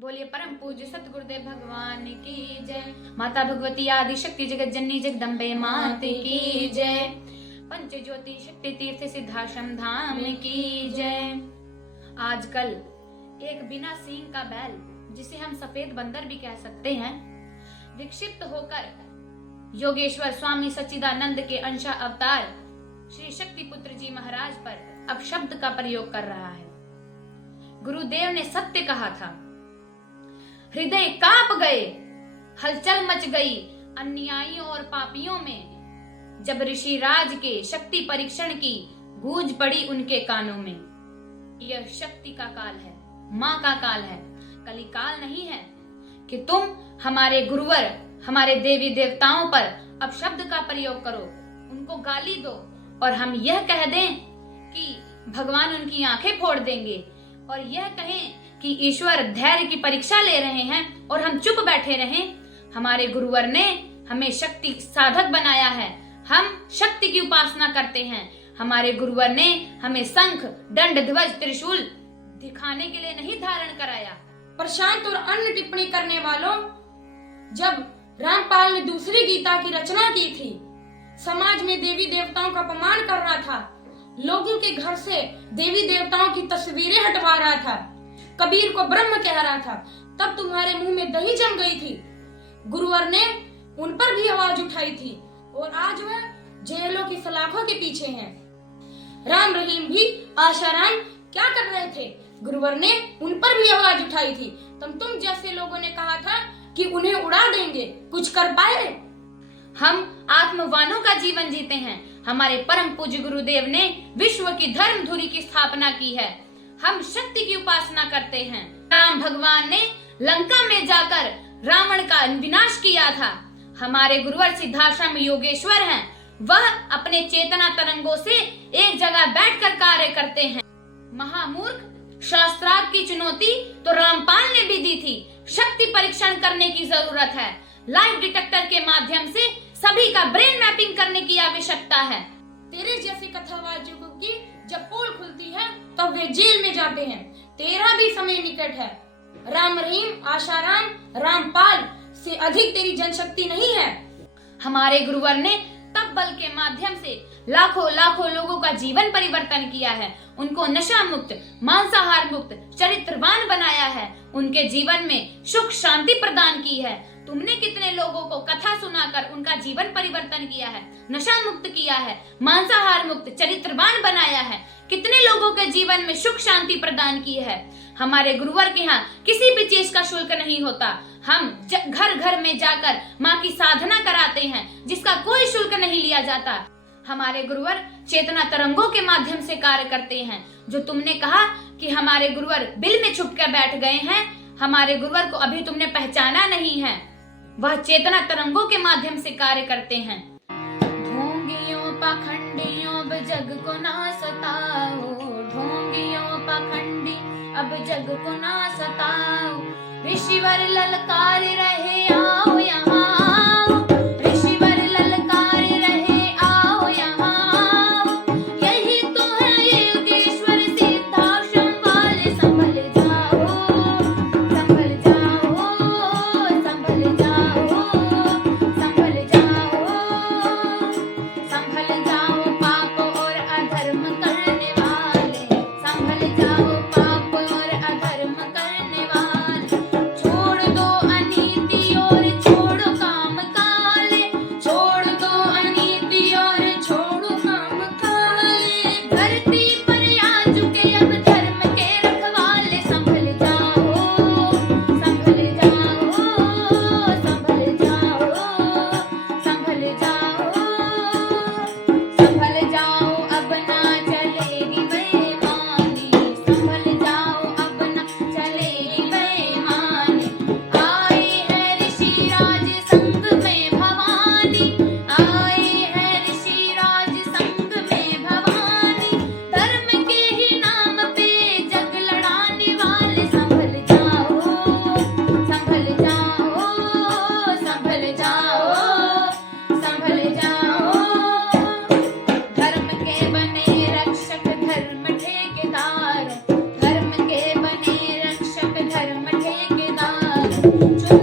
बोलिए परम पूज्य सतगुरुदेव भगवान की जय। माता भगवती आदि शक्ति जगत जननी जगदम्बे मात की जय। पंच ज्योति शक्ति तीर्थ सिद्धाश्रम धाम की जय। आजकल एक बिना सींग का बैल, जिसे हम सफेद बंदर भी कह सकते हैं, विक्षिप्त होकर योगेश्वर स्वामी सच्चिदानंद के अंशा अवतार श्री शक्ति पुत्र जी महाराज पर अपशब्द का प्रयोग कर रहा है। गुरुदेव ने सत्य कहा था, हृदय कांप गए, हलचल मच गई अन्यायियों और पापियों में, जब ऋषि राज के शक्ति परीक्षण की गूंज पड़ी उनके कानों में। यह शक्ति का काल है, माँ का काल है, कली काल नहीं है कि तुम हमारे गुरुवर, हमारे देवी देवताओं पर अपशब्द का प्रयोग करो, उनको गाली दो और हम यह कह दें कि भगवान उनकी आंखें फोड़ देंगे, और यह कहें कि ईश्वर धैर्य की परीक्षा ले रहे हैं और हम चुप बैठे रहें। हमारे गुरुवर ने हमें शक्ति साधक बनाया है, हम शक्ति की उपासना करते हैं। हमारे गुरुवर ने हमें शंख, दंड, ध्वज, त्रिशूल दिखाने के लिए नहीं धारण कराया। प्रशांत और अन्य टिप्पणी करने वालों, जब रामपाल ने दूसरी गीता की रचना की थी, समाज में देवी देवताओं का अपमान कर रहा था, लोगों के घर से देवी देवताओं की तस्वीरें हटवा रहा था, कबीर को ब्रह्म कह रहा था, तब तुम्हारे मुंह में दही जम गई थी। गुरुवर ने उन पर भी आवाज उठाई थी और आज वह जेलों की सलाखों के पीछे हैं। राम रहीम भी आशाराम क्या कर रहे थे? गुरुवर ने उन पर भी आवाज उठाई थी। तुम जैसे लोगों ने कहा था कि उन्हें उड़ा देंगे, कुछ कर पाए? हम आत्मवानों का जीवन जीते हैं। हमारे परम पूज्य गुरुदेव ने विश्व की धर्म धुरी की स्थापना की है। हम शक्ति की उपासना करते हैं। राम भगवान ने लंका में जाकर रावण का विनाश किया था। हमारे गुरुवर सिद्धाश्रम योगेश्वर हैं, वह अपने चेतना तरंगों से एक जगह बैठकर कार्य करते हैं। महामूर्ख, शास्त्रार्थ की चुनौती तो रामपाल ने भी दी थी। शक्ति परीक्षण करने की जरूरत है। लाइव डिटेक्टर के माध्यम से सभी का ब्रेन मैपिंग करने की आवश्यकता है। तेरे जैसे कथावाचकों की जब पोल खुलती है तब तो वे जेल में जाते हैं। तेरा भी समय निकट है। राम रहीम, आशाराम, रामपाल से अधिक तेरी जनशक्ति नहीं है। हमारे गुरुवर ने तप बल के माध्यम से लाखों लाखों लोगों का जीवन परिवर्तन किया है। उनको नशा मुक्त, मांसाहार मुक्त, चरित्रवान बनाया है। उनके जीवन में सुख शांति प्रदान की है। तुमने कितने लोगों को कथा सुनाकर उनका जीवन परिवर्तन किया है, नशा मुक्त किया है, मांसाहार मुक्त, चरित्रवान बनाया है। कितने लोगों के जीवन में सुख शांति प्रदान की है। हमारे गुरुवर के यहाँ किसी भी चीज का शुल्क नहीं होता। हम घर घर में जाकर माँ की साधना कराते हैं, जिसका कोई शुल्क नहीं लिया जाता। हमारे गुरुवर चेतना तरंगों के माध्यम से कार्य करते हैं। जो तुमने कहा कि हमारे गुरुवर बिल में छुप कर बैठ गए हैं, हमारे गुरुवर को अभी तुमने पहचाना नहीं है। वह चेतना तरंगों के माध्यम से कार्य करते हैं। ढोंगियों पाखंडियों अब जग को ना सताओ, ढोंगियों पाखंडी अब जग को ना सताओ, ऋषिवर ललकार रहे आओ यहाँ, ऋषिवर ललकार रहे आओ यहाँ, यही तो है योगेश्वर सिद्धाश्रम वाले। संभल जाओ, संभल जाओ, संभल जाओ, संभल जाओ, संभल जाओ पाप और अधर्म करने वाले, संभल जाओ पाप और अधर्म करने वाले, छोड़ दो अनीति और जो